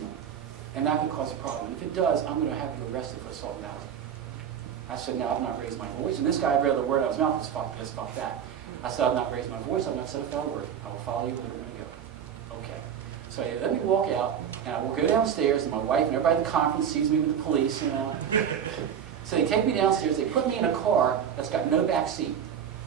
people, and that could cause a problem. And if it does, I'm going to have you arrested for assault and battery. I said, no, I've not raised my voice. And this guy read the word out of his mouth, was fuck this, fuck that. I said, I've not raised my voice, I've not said a foul word. I will follow you wherever you go. Okay. So he let me walk out, and I will go downstairs, and my wife and everybody at the conference sees me with the police, you know. So they take me downstairs, they put me in a car that's got no back seat.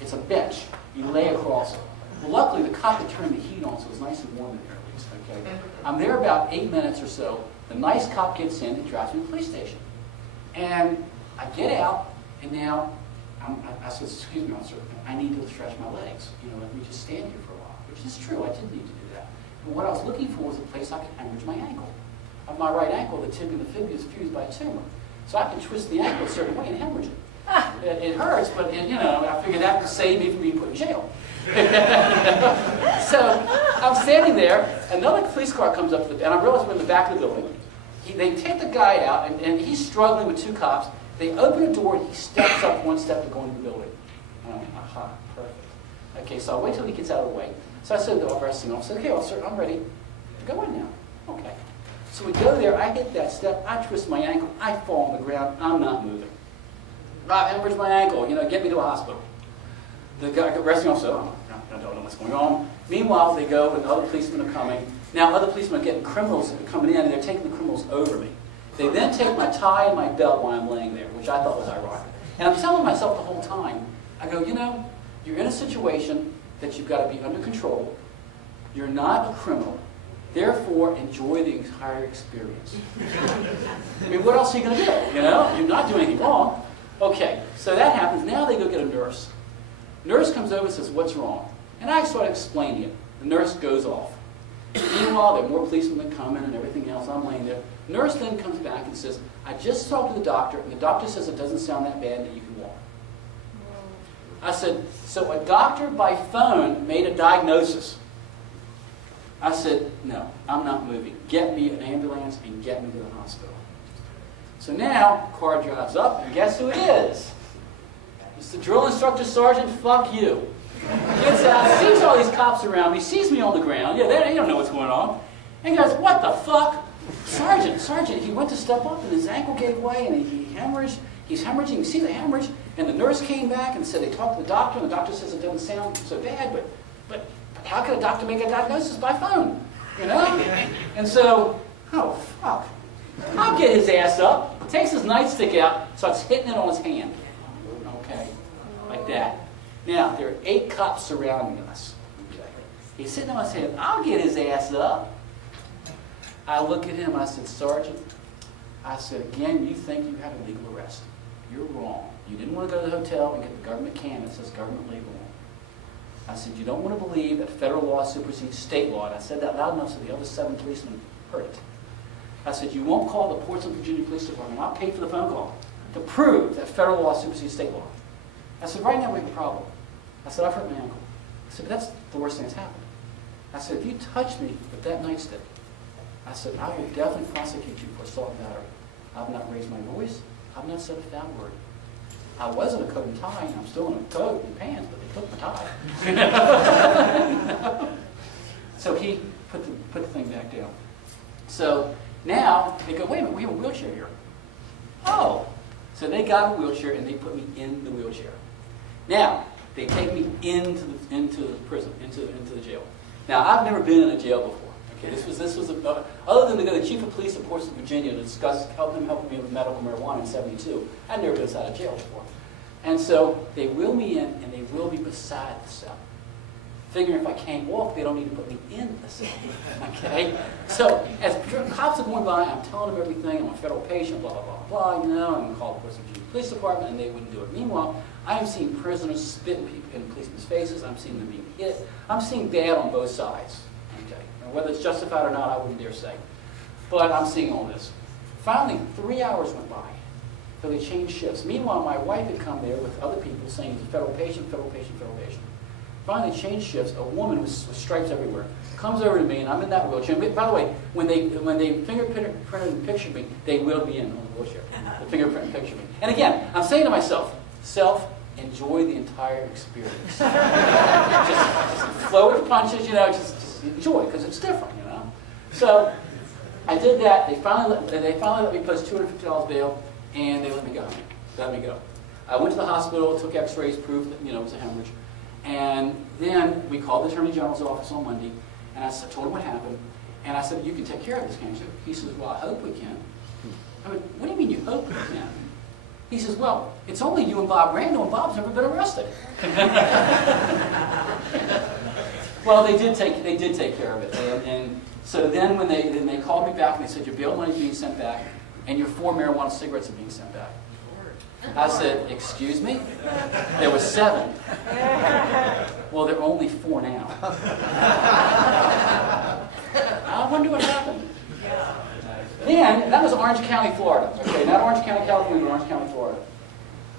It's a bench. You lay across it. Well, luckily, the cop had turned the heat on, so it was nice and warm in there at least. Okay. I'm there about 8 minutes or so. The nice cop gets in and drives me to the police station. And I get out, and now I said, excuse me, officer, I need to stretch my legs. You know, let me just stand here for a while. Which is true, I did need to do that. But what I was looking for was a place I could hemorrhage my ankle. Of my right ankle, the tib and the fibula is fused by a tumor. So I can twist the ankle a certain way and hemorrhage it. It hurts, but you know, I figured that would save me from being put in jail. So I'm standing there, another police car comes up, and I realize we're in the back of the building. They take the guy out, and he's struggling with two cops. They open a door, and he steps up one step to go into the building. Aha, perfect. Okay, so I'll wait till he gets out of the way. So I said to the arresting officer, okay, officer, I'm ready to go in now. Okay. So we go there, I hit that step, I twist my ankle, I fall on the ground, I'm not moving. I hemorrhage my ankle, you know, get me to a hospital. The arresting officer, oh, I don't know what's going on. Meanwhile, they go and other policemen are coming. Now, other policemen are getting criminals coming in, and they're taking the criminals over me. They then take my tie and my belt while I'm laying there, which I thought was ironic. And I'm telling myself the whole time, I go, you know, you're in a situation that you've got to be under control. You're not a criminal. Therefore, enjoy the entire experience. I mean, what else are you going to do? You know, you're not doing anything wrong. Okay, so that happens. Now they go get a nurse. Nurse comes over and says, what's wrong? And I start explaining it. The nurse goes off. Meanwhile, there are more policemen that come in and everything else. I'm laying there. Nurse then comes back and says, I just talked to the doctor, and the doctor says it doesn't sound that bad that you can walk. I said, so a doctor by phone made a diagnosis. I said, no, I'm not moving. Get me an ambulance and get me to the hospital. So now, car drives up, and guess who it is? It's the drill instructor sergeant, fuck you. Gets out, sees all these cops around me, sees me on the ground. Yeah, they don't know what's going on. And he goes, what the fuck? Sergeant, he went to step up, and his ankle gave way, and he hemorrhaged. He's hemorrhaging, you see the hemorrhage? And the nurse came back and said they talked to the doctor, and the doctor says it doesn't sound so bad, but how can a doctor make a diagnosis by phone? You know? And so, oh, fuck. I'll get his ass up, takes his nightstick out, starts hitting it on his hand. Okay? Like that. Now, there are 8 cops surrounding us. Okay? He's sitting on his hand. I'll get his ass up. I look at him, I said, Sergeant, I said, again, you think you have a legal arrest. You're wrong. You didn't want to go to the hotel and get the government can that says government label on. I said, you don't want to believe that federal law supersedes state law. And I said that loud enough so the other 7 policemen heard it. I said, you won't call the Portsmouth, Virginia Police Department. I'll pay for the phone call to prove that federal law supersedes state law. I said, right now we have a problem. I said, I've hurt my ankle. I said, but that's the worst thing that's happened. I said, if you touch me with that nightstick, I said, I will definitely prosecute you for assault and battery. I've not raised my voice. I've not said a foul word. I was in a coat and tie, and I'm still in a coat and pants, but they took my tie. So he put the thing back down. So now they go, wait a minute, we have a wheelchair here. Oh. So they got a wheelchair, and they put me in the wheelchair. Now, they take me into the prison, into the jail. Now, I've never been in a jail before. Okay, this was other than to go to the chief of police of Portsmouth, Virginia, to discuss helping me with medical marijuana in '72. I'd never been inside of jail before, and so they wheel me in, and they wheel me beside the cell. Figuring if I can't walk, they don't need to put me in the cell. Okay, so as cops are going by, I'm telling them everything. I'm a federal patient, blah blah blah blah. You know, I'm going to call the Portsmouth Virginia Police Department, and they wouldn't do it. Meanwhile, I am seeing prisoners spit in policemen's faces. I'm seeing them being hit. I'm seeing bad on both sides. Whether it's justified or not, I wouldn't dare say. But I'm seeing all this. Finally, 3 hours went by. So they changed shifts. Meanwhile, my wife had come there with other people saying he's a federal patient, federal patient, federal patient. Finally, changed shifts. A woman with stripes everywhere comes over to me, and I'm in that wheelchair. By the way, when they fingerprinted and pictured me, they wheeled me in on the wheelchair. The fingerprint and pictured me. And again, I'm saying to myself, enjoy the entire experience. just flow with the punches, you know, just enjoy, because it's different, you know. So I did that. They finally let me post $250 bail, and they let me go. Let me go. I went to the hospital, took X-rays, proved that it was a hemorrhage, and then we called the Attorney General's office on Monday, and I told him what happened, and I said, "You can take care of this, can't you?" He says, "Well, I hope we can." I mean, "What do you mean you hope we can?" He says, "Well, it's only you and Bob Randall, and Bob's never been arrested." Well, they did take care of it, and so then when they called me back and they said, "Your bail money is being sent back, and your 4 marijuana cigarettes are being sent back." I said, "Excuse me? There were 7. Well, there are only 4 now." I wonder what happened. Then, that was Orange County, Florida. Okay, not Orange County, California, but Orange County, Florida.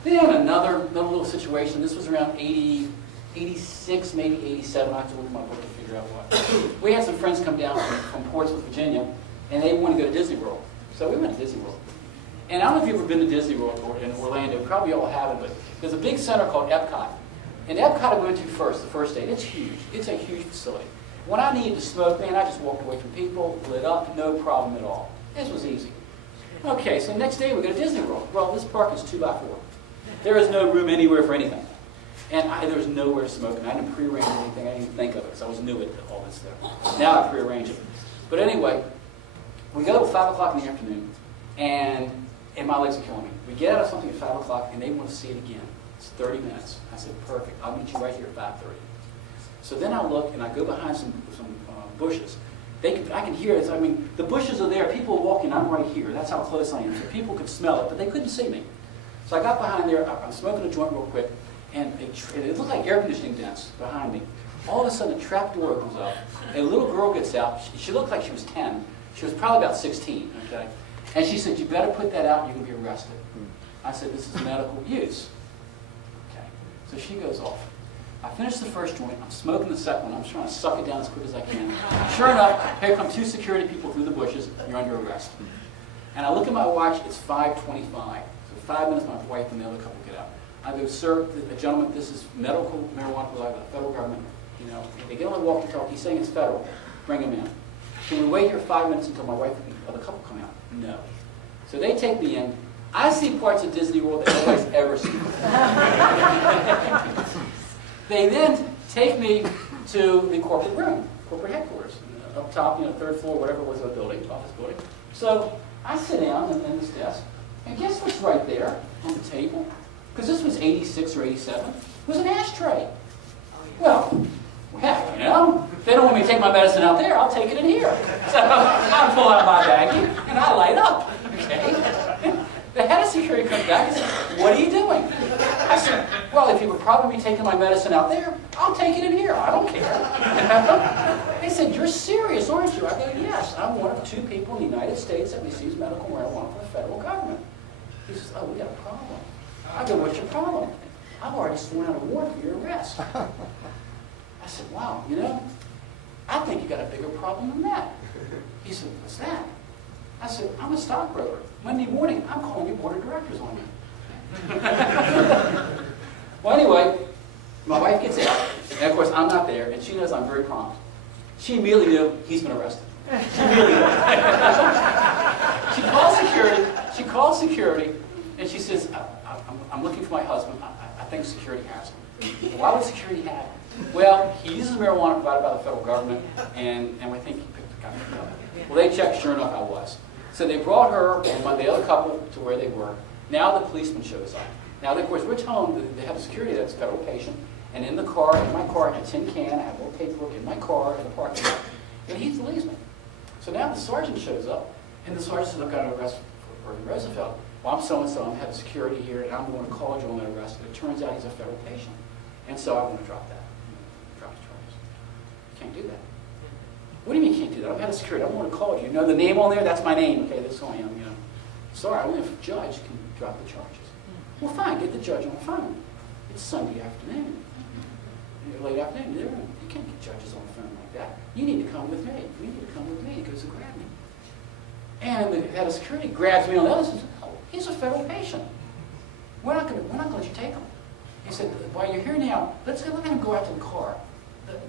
Then another little situation. This was around 86, maybe 87. I have to look at my book to figure out what. We had some friends come down from Portsmouth, Virginia, and they wanted to go to Disney World. So we went to Disney World. And I don't know if you've ever been to Disney World or in Orlando. Probably all haven't, but there's a big center called Epcot. And Epcot I went to first, the first day. It's huge. It's a huge facility. When I needed to smoke, man, I just walked away from people, lit up, no problem at all. This was easy. Okay, so next day we go to Disney World. Well, this park is 2x4. There is no room anywhere for anything. And there was nowhere to smoke, and I didn't prearrange anything. I didn't even think of it because I was new at all this stuff. Now I prearrange it. But anyway, we go at 5 o'clock in the afternoon, and my legs are killing me. We get out of something at 5 o'clock, and they want to see it again. It's 30 minutes. I said, "Perfect. I'll meet you right here at 5:30. So then I look, and I go behind some bushes. I can hear it. I mean, the bushes are there. People are walking. I'm right here. That's how close I am. So people could smell it, but they couldn't see me. So I got behind there. I'm smoking a joint real quick, and it looked like air conditioning vents behind me. All of a sudden, the trap door opens up. A little girl gets out. She looked like she was 10. She was probably about 16, okay? And she said, "You better put that out, you're going to be arrested." I said, "This is medical use." Okay. So she goes off. I finish the first joint. I'm smoking the second one. I'm just trying to suck it down as quick as I can. Sure enough, here come 2 security people through the bushes. You're under arrest. And I look at my watch. It's 5:25. So 5 minutes, my wife and the other couple get out. I go, "Sir, the gentleman, this is medical marijuana by the federal government. They get on the walkie-talkie. He's saying it's federal. Bring him in. Can we wait here 5 minutes until my wife and the other couple come out?" No. So they take me in. I see parts of Disney World that nobody's ever seen. They then take me to the corporate room, corporate headquarters, up top, 3rd floor, whatever it was of the building, office building. So I sit down in this desk, and guess what's right there on the table? Because this was 86 or 87. It was an ashtray. Well, heck, if they don't want me to take my medicine out there, I'll take it in here. So I pull out my baggie, and I light up. Okay? The head of security comes back and says, "What are you doing?" I said, "Well, if you would probably be taking my medicine out there, I'll take it in here. I don't care." They said, "You're serious, aren't you?" I go, "Yes, I'm one of 2 people in the United States that receives medical marijuana from the federal government." He says, "Oh, we got a problem." I go, "What's your problem?" "I've already sworn out a warrant for your arrest." I said, "Wow, I think you got a bigger problem than that." He said, "What's that?" I said, "I'm a stockbroker. Monday morning, I'm calling your board of directors on you." Well, anyway, my wife gets out, and of course, I'm not there, and she knows I'm very prompt. She immediately knew he's been arrested. She immediately knew. She calls security, and she says, I'm looking for my husband. I think security has him." "Why would security have him?" "Well, he uses marijuana provided by the federal government, and we think he picked the guy up." Well, they checked. Sure enough, I was. So they brought her and the other couple to where they were. Now the policeman shows up. Now, of course, we're telling them they have a security that's a federal patient. And in my car, I had a tin can, I had a little paperwork in my car in the parking lot. And he leaves me. So now the sergeant shows up, and the sergeant says, "I've got an arrest for Irvin Rosenfeld." "Well, I'm so-and-so, I'm head of security here, and I'm going to call you on that arrest." And it turns out he's a federal patient. And so I want to drop that. Drop the charges. You can't do that. "What do you mean you can't do that? I'm head of security. I want to call you. You know the name on there? That's my name. Okay, that's who I am. Sorry, only if a judge can drop the charges." "Well, fine. Get the judge on the phone. It's Sunday afternoon. Late afternoon. You can't get judges on the phone like that. You need to come with me. You need to come with me." He goes to grab me. And the head of security grabs me on the other side and says, "Oh, he's a federal patient. We're not going to let you take him." He said, "While you're here now, let's let him go out to the car."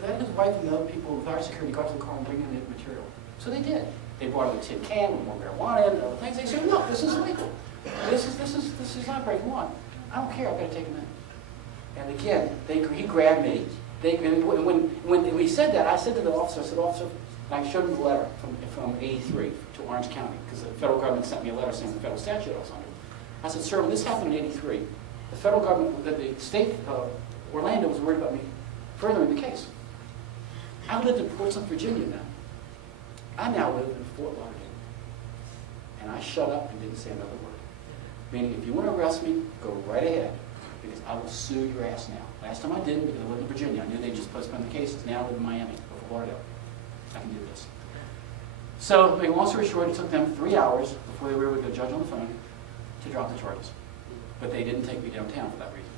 Let his wife and the other people with our security go out to the car and bring in the material. So they did. They brought in a tin can with more marijuana in and other things. They said, look, this is illegal. This is not breaking law. I don't care, I've got to take him in. And again, he grabbed me. When he said that, I said to the officer, officer, and I showed him the letter from 83 to Orange County, because the federal government sent me a letter saying the federal statute I was under. I said, sir, when this happened in 83, the federal government, the state of Orlando was worried about me furthering the case. I lived in Portsmouth, Virginia now. I now live in Fort Lauderdale. And I shut up and didn't say another word. Meaning, if you want to arrest me, go right ahead, because I will sue your ass now. Last time I didn't because I lived in Virginia. I knew they just postponed the cases. Now I live in Miami or Fort Lauderdale. I can do this. So, long story short, it took them 3 hours before they were able to get a judge on the phone to drop the charges. But they didn't take me downtown for that reason.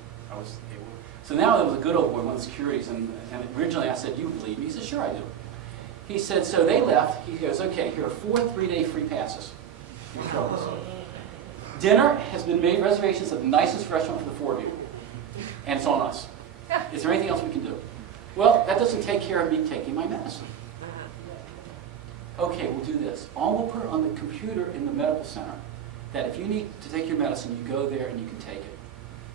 So now there was a good old boy, one of the securities, and originally I said, you believe me? He said, sure I do. He said, so they left. He goes, okay, here are 4 3-day free passes. Your troubles. Dinner has been made, reservations at the nicest restaurant for the 4 of you. And it's on us. Is there anything else we can do? Well, that doesn't take care of me taking my medicine. Okay, we'll do this. We'll put it on the computer in the medical center that if you need to take your medicine, you go there and you can take it.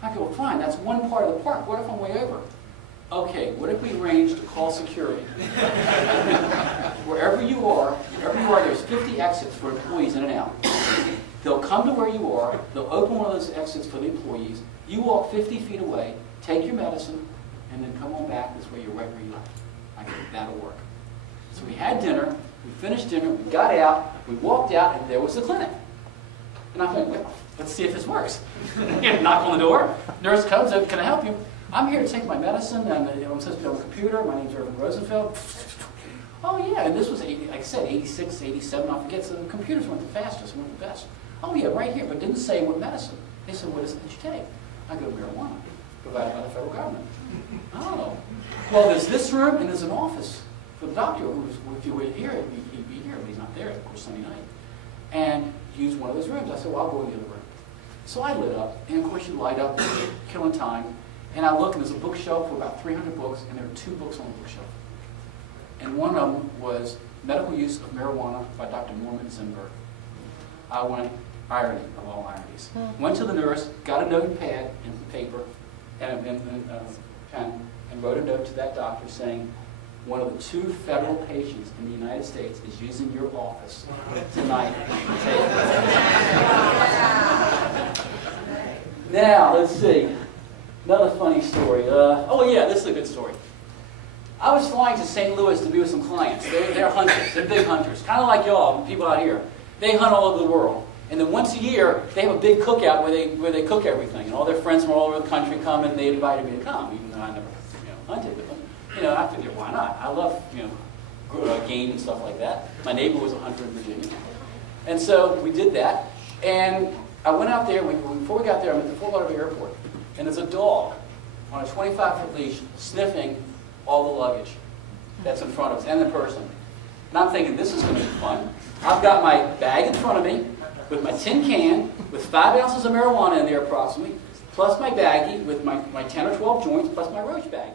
I go, well, fine, that's one part of the park. What if I'm way over? Okay, what if we arrange to call security? Wherever you are, there's 50 exits for employees in and out. They'll come to where you are, they'll open one of those exits for the employees, you walk 50 feet away, take your medicine, and then come on back this way, you're right where you left. I go, that'll work. So we had dinner, we finished dinner, we got out, we walked out, and there was the clinic. And I went, well, let's see if this works. Knock on the door, nurse comes, can I help you? I'm here to take my medicine, and I'm supposed to be on the computer. My name's Irvin Rosenfeld. Oh, yeah, and this was, like I said, 86, 87, I forget, so the computers weren't the fastest, weren't the best. Oh, yeah, right here, but it didn't say what medicine. They said, what is it that you take? I go, marijuana, provided by the federal government. Oh. Well, there's this room, and there's an office for the doctor, who's, if you were here, he'd be here, but he's not there, of course, Sunday night. And use one of those rooms. I said, well, I'll go in the other room. So I lit up, and of course you light up, killing time. And I look, and there's a bookshelf with about 300 books, and there are 2 books on the bookshelf. And one of them was Medical Use of Marijuana by Dr. Norman Zinberg. I went, irony of all ironies. Went to the nurse, got a notepad and paper, and a pen, and wrote a note to that doctor saying, one of the 2 federal patients in the United States is using your office tonight. Now, let's see. Another funny story. Oh yeah, this is a good story. I was flying to St. Louis to be with some clients. They're hunters. They're big hunters. Kind of like y'all, people out here. They hunt all over the world. And then once a year, they have a big cookout where they cook everything. And all their friends from all over the country come, and they invited me to come, even though I never hunted with them. I figured, why not? I love game and stuff like that. My neighbor was a hunter in Virginia. And so we did that. And I went out there. Before we got there, I'm at the Fort Lauderdale airport. And there's a dog on a 25-foot leash sniffing all the luggage that's in front of us and the person. And I'm thinking, this is going to be fun. I've got my bag in front of me with my tin can with 5 ounces of marijuana in there approximately, plus my baggie with my 10 or 12 joints, plus my roach bag.